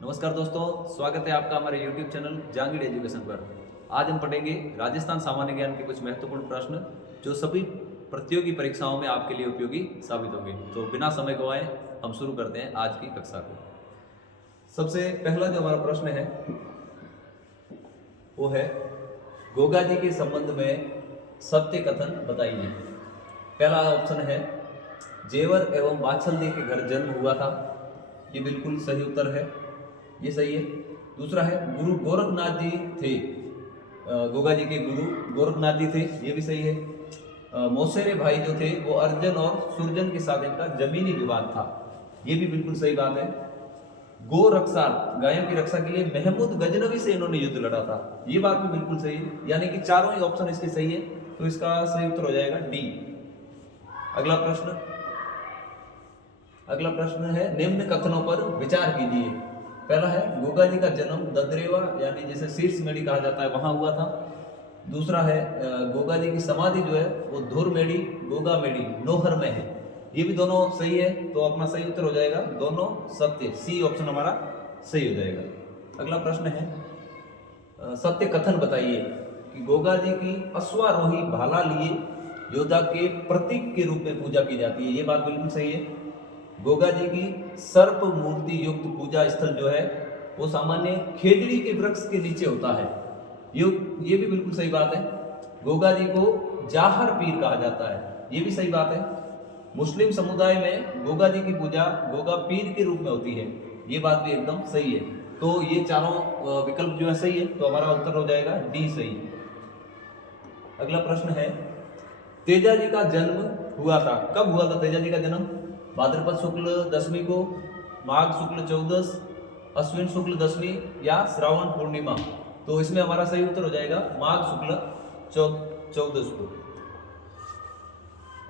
नमस्कार दोस्तों, स्वागत है आपका हमारे YouTube चैनल जहांगीर एजुकेशन पर। आज हम पढ़ेंगे राजस्थान सामान्य ज्ञान के कुछ महत्वपूर्ण प्रश्न जो सभी प्रतियोगी परीक्षाओं में आपके लिए उपयोगी साबित होंगे। तो बिना समय गवाए हम शुरू करते हैं आज की कक्षा को। सबसे पहला जो हमारा प्रश्न है वो है गोगा जी के संबंध में सत्य कथन बताइए। पहला ऑप्शन है जेवर एवं वात्सल्य के घर जन्म हुआ था, ये बिल्कुल सही उत्तर है, ये सही है। दूसरा है गुरु गोरखनाथ जी थे, गोगा जी के गुरु गोरखनाथ जी थे, ये भी सही है। मौसेरे भाई जो थे वो अर्जुन और सुरजन के साथ इनका जमीनी विवाद था, ये भी बिल्कुल सही बात है। गो रक्षा, गायों की रक्षा के लिए महमूद गजनवी से इन्होंने युद्ध लड़ा था, ये बात भी बिल्कुल सही है। यानी कि चारों ही ऑप्शन इसके सही है, तो इसका सही उत्तर हो जाएगा डी। अगला प्रश्न है निम्न कथनों पर विचार कीजिए। पहला है गोगा जी का जन्म ददरेवा यानी जिसे शीर्षमेड़ी कहा जाता है वहां हुआ था। दूसरा है गोगा जी की समाधि जो है वो धुरमेड़ी गोगा मेड़ी नोहर में है, ये भी दोनों सही है, तो अपना सही उत्तर हो जाएगा दोनों सत्य, सी ऑप्शन हमारा सही हो जाएगा। अगला प्रश्न है सत्य कथन बताइए कि गोगा जी की अश्वारोही भाला लिए योद्धा के प्रतीक के रूप में पूजा की जाती है, ये बात बिल्कुल सही है। गोगा जी की सर्प मूर्ति युक्त पूजा स्थल जो है वो सामान्य खेजड़ी के वृक्ष के नीचे होता है, ये भी बिल्कुल सही बात है। गोगा जी को जाहर पीर कहा जाता है, ये भी सही बात है। मुस्लिम समुदाय में गोगा जी की पूजा गोगा पीर के रूप में होती है, ये बात भी एकदम सही है। तो ये चारों विकल्प जो है सही है, तो हमारा उत्तर हो जाएगा डी सही। अगला प्रश्न है तेजा जी का जन्म हुआ था, कब हुआ था तेजा जी का जन्म? भाद्रपद शुक्ल दशमी को, माघ शुक्ल 14, अश्विन शुक्ल दशमी या श्रावण पूर्णिमा? तो इसमें हमारा सही उत्तर हो जाएगा माघ शुक्ल 14 को।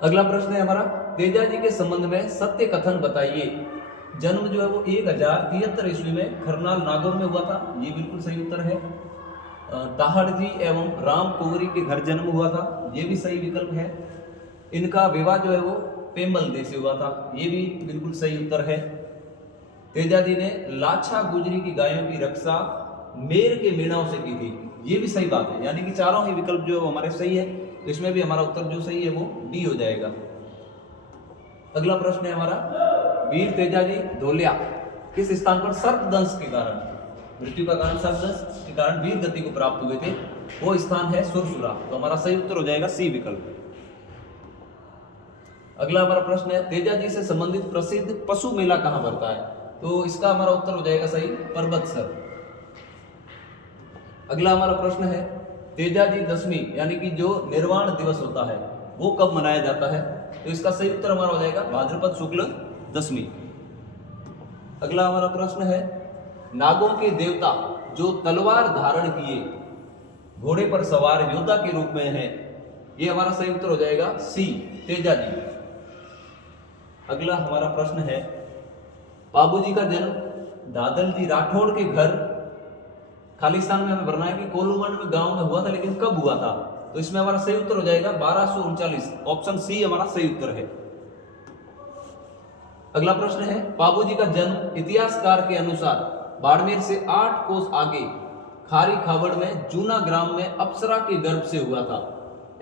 अगला प्रश्न है हमारा तेजा जी के संबंध में सत्य कथन बताइए। जन्म जो है वो 1073 ईस्वी में खरनाल नागौर में हुआ था, ये बिल्कुल सही उत्तर है। ताहड़ जी एवं राम कुंवरी के घर जन्म हुआ था, ये भी सही विकल्प है। इनका विवाह जो है वो पेमल देश से हुआ था, ये भी बिल्कुल सही उत्तर है। तेजा जी ने लाछा गुजरी की गायों की रक्षा मेर के मेढ़ाओं से की थी, ये भी सही बात है। यानी कि चारों ही विकल्प जो हमारे सही है, तो इसमें भी हमारा उत्तर जो सही है वो डी हो जाएगा। अगला प्रश्न है हमारा वीर तेजा जी धोलिया किस स्थान पर सर्पदंश के कारण, मृत्यु का कारण सर्पदंश के कारण वीर गति को प्राप्त हुए थे, वो स्थान है सुरसुरा, तो हमारा सही उत्तर हो जाएगा सी विकल्प। अगला हमारा प्रश्न है तेजा जी से संबंधित प्रसिद्ध पशु मेला कहां भरता है? तो इसका हमारा उत्तर हो जाएगा सही पर्वतसर। अगला हमारा प्रश्न है तेजा जी दशमी यानी कि जो निर्वाण दिवस होता है वो कब मनाया जाता है? तो इसका सही उत्तर हमारा हो जाएगा भाद्रपद शुक्ल दशमी। अगला हमारा प्रश्न है नागों के देवता जो तलवार धारण किए घोड़े पर सवार योद्धा के रूप में है, ये हमारा सही उत्तर हो जाएगा सी तेजा जी। अगला हमारा प्रश्न है बाबूजी का जन्म दादल जी राठौड़ के घर खालिस्तान में हमें भरना है कि कोलूमंड में गांव में हुआ था, लेकिन कब हुआ था? तो इसमें हमारा सही उत्तर हो जाएगा 1239, ऑप्शन सी हमारा सही उत्तर है। अगला प्रश्न है बाबूजी का जन्म इतिहासकार के अनुसार बाड़मेर से 8 कोस आगे खारी खाबड़ में जूना ग्राम में अप्सरा के गर्भ से हुआ था,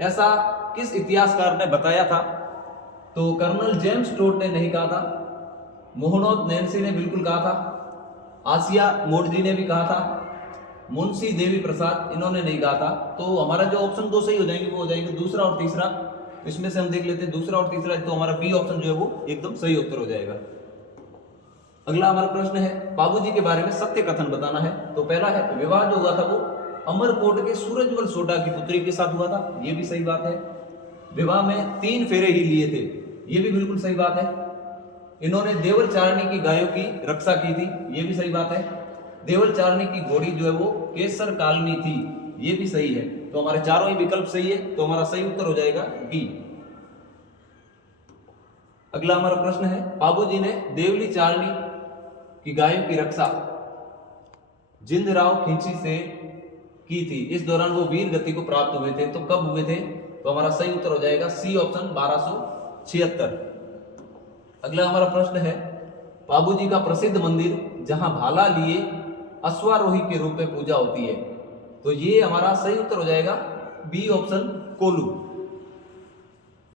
ऐसा किस इतिहासकार ने बताया था? तो कर्नल जेम्स टोड ने नहीं कहा था, मोहनोद नैन्सी ने बिल्कुल कहा था, आसिया मोडजी ने भी कहा था, मुंशी देवी प्रसाद इन्होंने नहीं कहा था। तो हमारा जो ऑप्शन दो सही हो जाएंगे वो हो जाएंगे दूसरा और तीसरा। इसमें से हम देख लेते हैं दूसरा और तीसरा, तो हमारा बी ऑप्शन जो है वो एकदम सही उत्तर हो जाएगा। अगला हमारा प्रश्न है बाबूजी के बारे में सत्य कथन बताना है। तो पहला है विवाह जो हुआ था वो अमरकोट के सूरजमल सोडा की पुत्री के साथ हुआ था, ये भी सही बात है। विवाह में 3 फेरे ही लिए थे, ये भी बिल्कुल सही बात है। इन्होंने देवल चारणी की गायों की रक्षा की थी, ये भी सही बात है। देवल चारणी की घोड़ी जो है वो केसर कालनी थी, ये भी सही है। तो हमारे चारों ही विकल्प सही है, तो हमारा सही उत्तर हो जाएगा डी। अगला हमारा प्रश्न है बाबूजी ने देवली चारणी की गायों की रक्षा जिंदराव खिंची से की थी, इस दौरान वो वीर गति को प्राप्त हुए थे, तो कब हुए थे? तो हमारा सही उत्तर हो जाएगा सी ऑप्शन 1276। अगला हमारा प्रश्न है बाबूजी का प्रसिद्ध मंदिर जहां भाला लिए अश्वारोही के रूप में पूजा होती है। तो ये हमारा सही उत्तर हो जाएगा बी ऑप्शन, कोल्लू।